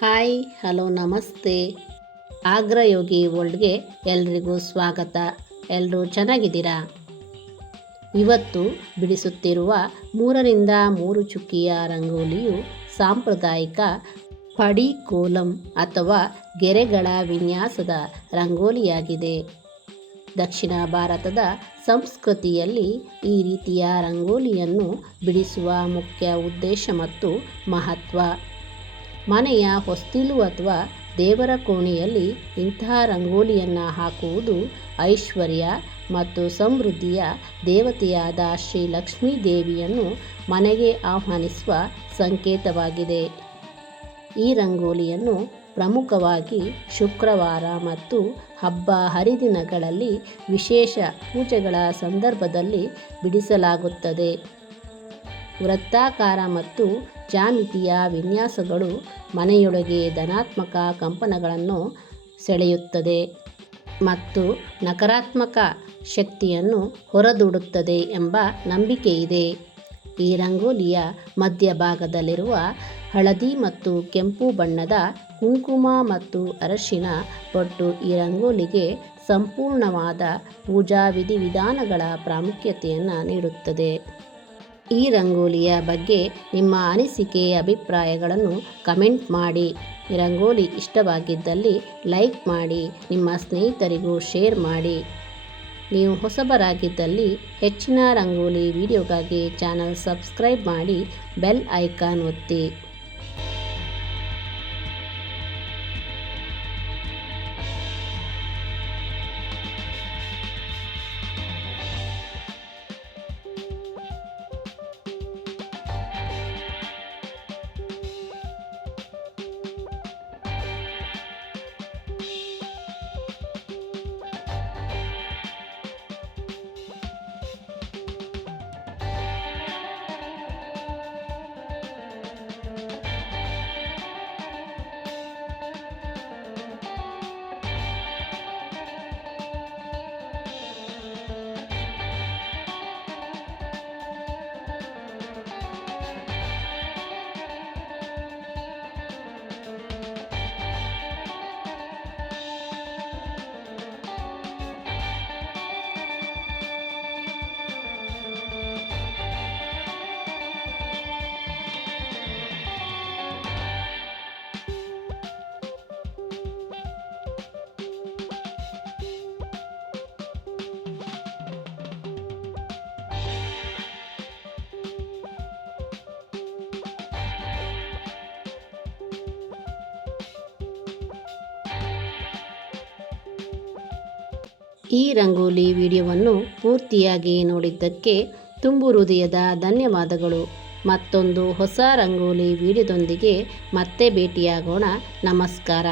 Hi hello ನಮಸ್ತೆ. ಆಗ್ರಯೋಗಿ ವರ್ಲ್ಡ್ಗೆ ಎಲ್ರಿಗೂ ಸ್ವಾಗತ. ಎಲ್ಲರೂ ಚೆನ್ನಾಗಿದ್ದೀರಾ? ಇವತ್ತು ಬಿಡಿಸುತ್ತಿರುವ 3ರಿಂದ 3 ಚುಕ್ಕಿಯ ರಂಗೋಲಿಯು ಸಾಂಪ್ರದಾಯಿಕ ಪಡಿ ಕೋಲಂ ಅಥವಾ ಗೆರೆಗಳ ವಿನ್ಯಾಸದ ರಂಗೋಲಿಯಾಗಿದೆ. ದಕ್ಷಿಣ ಭಾರತದ ಸಂಸ್ಕೃತಿಯಲ್ಲಿ ಈ ರೀತಿಯ ರಂಗೋಲಿಯನ್ನು ಬಿಡಿಸುವ ಮುಖ್ಯ ಉದ್ದೇಶ ಮತ್ತು ಮಹತ್ವ. ಮನೆಯ ಹೊಸ್ತಿಲು ಅಥವಾ ದೇವರ ಕೋಣೆಯಲ್ಲಿ ಇಂತಹ ರಂಗೋಲಿಯನ್ನು ಹಾಕುವುದು ಐಶ್ವರ್ಯ ಮತ್ತು ಸಮೃದ್ಧಿಯ ದೇವತೆಯಾದ ಶ್ರೀ ಲಕ್ಷ್ಮೀ ದೇವಿಯನ್ನು ಮನೆಗೆ ಆಹ್ವಾನಿಸುವ ಸಂಕೇತವಾಗಿದೆ. ಈ ರಂಗೋಲಿಯನ್ನು ಪ್ರಮುಖವಾಗಿ ಶುಕ್ರವಾರ ಮತ್ತು ಹಬ್ಬ ಹರಿದಿನಗಳಲ್ಲಿ ವಿಶೇಷ ಪೂಜೆಗಳ ಸಂದರ್ಭದಲ್ಲಿ ಬಿಡಿಸಲಾಗುತ್ತದೆ. ವೃತ್ತಾಕಾರ ಮತ್ತು ಜ್ಯಾಮಿತಿಯ ವಿನ್ಯಾಸಗಳು ಮನೆಯೊಳಗೆ ಧನಾತ್ಮಕ ಕಂಪನಗಳನ್ನು ಸೆಳೆಯುತ್ತದೆ ಮತ್ತು ನಕಾರಾತ್ಮಕ ಶಕ್ತಿಯನ್ನು ಹೊರದೂಡುತ್ತದೆ ಎಂಬ ನಂಬಿಕೆಯಿದೆ. ಈ ರಂಗೋಲಿಯ ಮಧ್ಯಭಾಗದಲ್ಲಿರುವ ಹಳದಿ ಮತ್ತು ಕೆಂಪು ಬಣ್ಣದ ಕುಂಕುಮ ಮತ್ತು ಅರಶಿನ ಬೊಟ್ಟು ಈ ರಂಗೋಲಿಗೆ ಸಂಪೂರ್ಣವಾದ ಪೂಜಾ ವಿಧಿವಿಧಾನಗಳ ಪ್ರಾಮುಖ್ಯತೆಯನ್ನು ನೀಡುತ್ತದೆ. ಈ ರಂಗೋಲಿಯ ಬಗ್ಗೆ ನಿಮ್ಮ ಅನಿಸಿಕೆ ಅಭಿಪ್ರಾಯಗಳನ್ನು ಕಮೆಂಟ್ ಮಾಡಿ. ಈ ರಂಗೋಲಿ ಇಷ್ಟವಾಗಿದ್ದಲ್ಲಿ ಲೈಕ್ ಮಾಡಿ, ನಿಮ್ಮ ಸ್ನೇಹಿತರಿಗೂ ಶೇರ್ ಮಾಡಿ. ನೀವು ಹೊಸಬರಾಗಿದ್ದಲ್ಲಿ ಹೆಚ್ಚಿನ ರಂಗೋಲಿ ವಿಡಿಯೋಗಾಗಿ ಚಾನಲ್ ಸಬ್ಸ್ಕ್ರೈಬ್ ಮಾಡಿ, ಬೆಲ್ ಐಕಾನ್ ಒತ್ತಿ. ಈ ರಂಗೋಲಿ ವಿಡಿಯೋವನ್ನು ಪೂರ್ತಿಯಾಗಿ ನೋಡಿದ್ದಕ್ಕೆ ತುಂಬು ಹೃದಯದ ಧನ್ಯವಾದಗಳು. ಮತ್ತೊಂದು ಹೊಸ ರಂಗೋಲಿ ವಿಡಿಯೋದೊಂದಿಗೆ ಮತ್ತೆ ಭೇಟಿಯಾಗೋಣ. ನಮಸ್ಕಾರ.